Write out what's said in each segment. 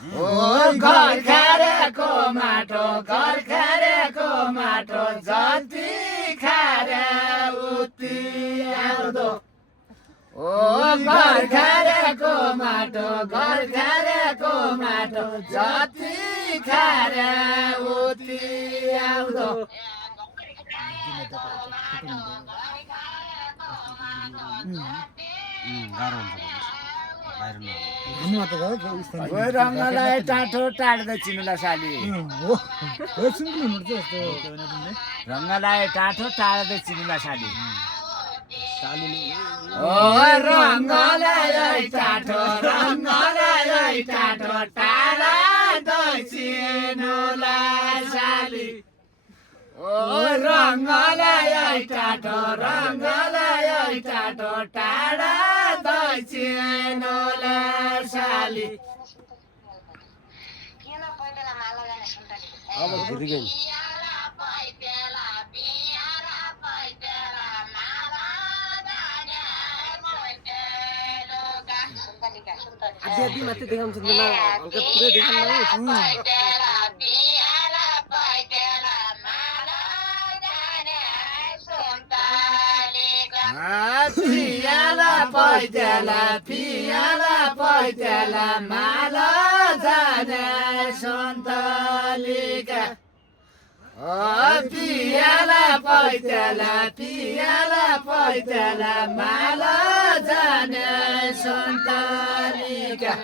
ओ घर खारेको माटो घर खारेको माटो जति खारे उति आउँदो ओ घर खारेको माटो जति खारे उति आउँदो रङ्गलाई टाठो टाढ्दै चिनुला साली रङ्गलाई टाठो टाढ्दै चिनुला साली ओ रङ्गलाई टाठो टाढ्दै चिनुला साली ओ रङ्गलाई टाढो टाढ्दै चिनुला साली अब गीत गाई आधी मात्रै देखाउँछ नि हल्का पुरै देखाउनु पियाला पैतेला माला जाने सन्तलिका पियाला पैतेला माला जाने सन्तलिका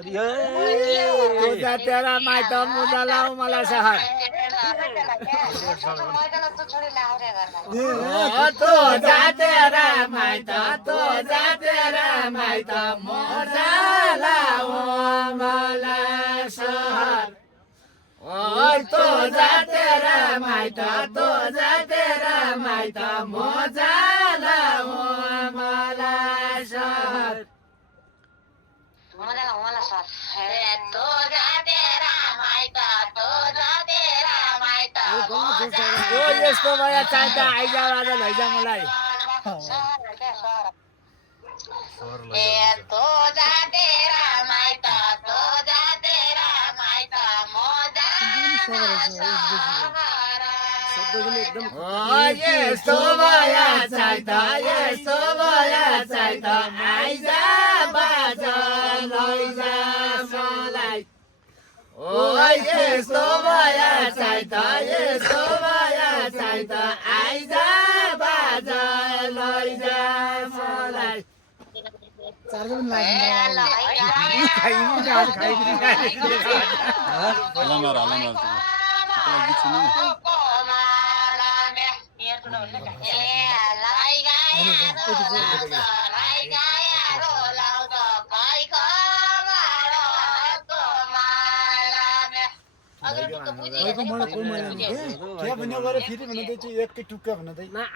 तुझा तेरा माइत मुदा लाऊ मलाई सहर तो जातेरा माइत मुदा लाऊ मलाई सहर ओ तो जातेरा माइत मुदा लाऊ मलाई सहर यस्तो भए चाहिन्छ आइज आज लैजा मलाई यस्तो भए चाहिन्छ आइज बाज लैजा मलाई ओ यस्तो भए चाहिन्छ आइज बाज लैजा मलाई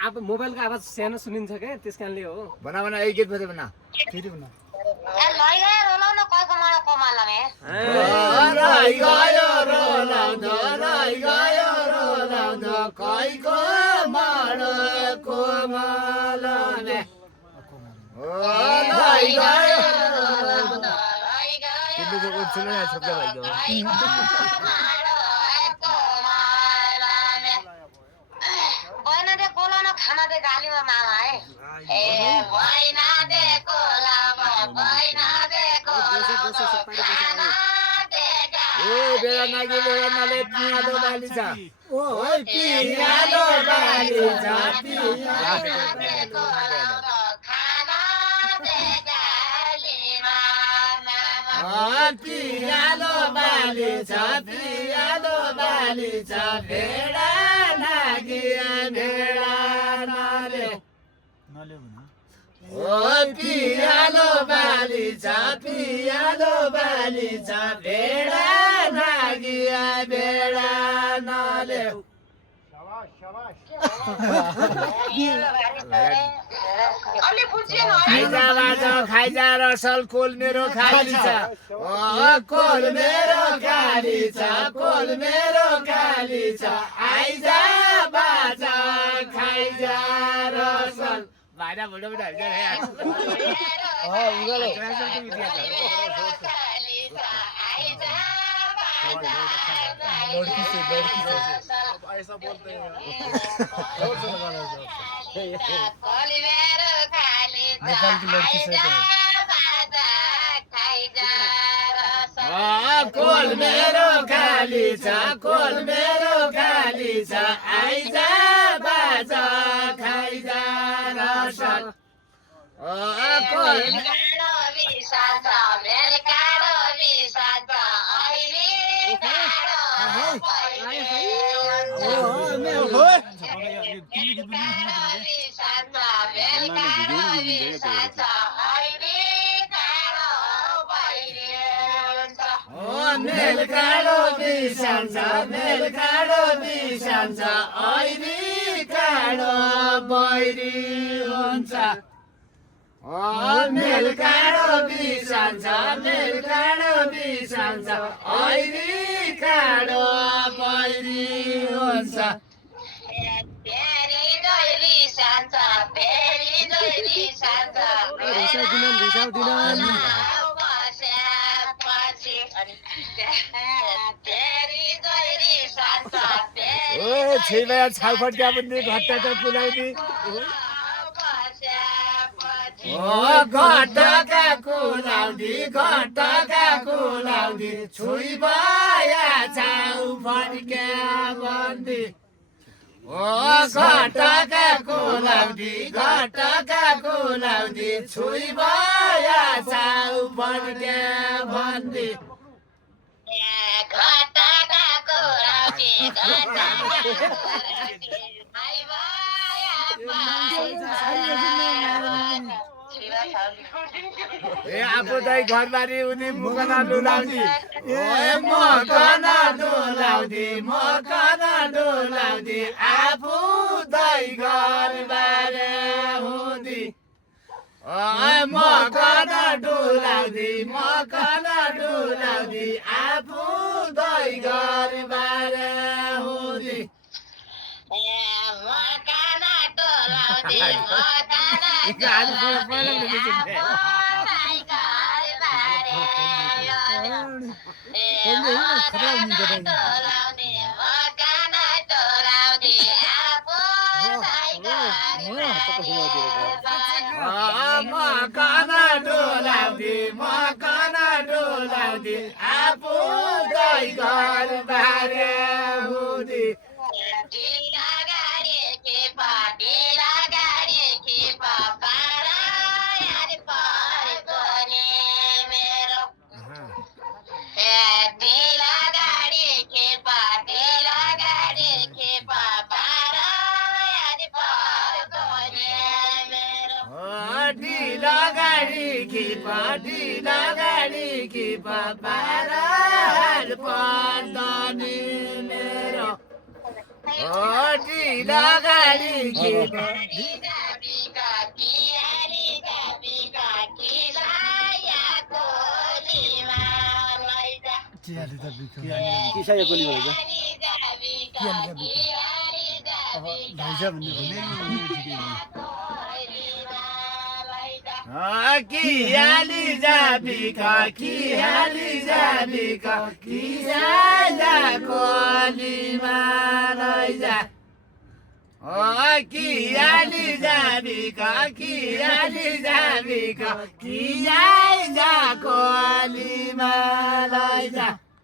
अब मोबाइलको आवाज सानो सुनिन्छ क्या त्यस कारणले हो बना एक गीत बजे बना रोलाउँदो कैको माडको मालामे खाना दे गालीमा मामा है ए भैना they Kolama Bhaina they Kolama खाना दे ए बेला नागी बेला नाले पियालो बाली छ ओ पियालो बाली छ खाना दे गालीमा पियालो बाली छ भेडा नागी भेडा नाले ओ पियालो बाली छ भेडा नागी भेडा नाले खाइजा रसल कोल मेरो खाली छ कोल मेरो खाली छ आइजा भाइरा फोटो पनि हाल्छ रे यार उगाले ट्रान्सफर त बितिया छ ऐसा बोलते हैं नेपाल की लड़की से तो कोल मेरो खाली छ कोल मेरो खाली छ आइजा बाजा खाइजा रसन कोल मेल काडो बिसान्छ मेल काडो बिसान्छ ऐरी काडो बैरी हुन्छ मेल काडो बिसान्छ मेल काडो बिसान्छ ऐरी काडो बैरी हुन्छ छिमेर छालफटका पनि घट्टाका कुलाउँदी घट्टाका कुलाउँदी छुइ भया छाउ फड्क्या बन्दी घट्टाका कुलाउँदी छुइ भया छाउ फड्क्या बन्दी ए आफू दाइ घरबारी उनी मुकना डुलाउँदी डुलाउँदी आफू दाइ घरबारी हुँदी मकना डुलाउँदी आफू दाइ घरबारी हुँदी मकना डुलाउँदी आफू दाइ घरबारी हुँदी ढिला गाडी खिपा बाराल पर्दनी मेरो ढिला गाडी खिपा कियाली जाबिका कियाला कोलीमा लैजा कियाली जाबिका कियाला कोलीमा लैजा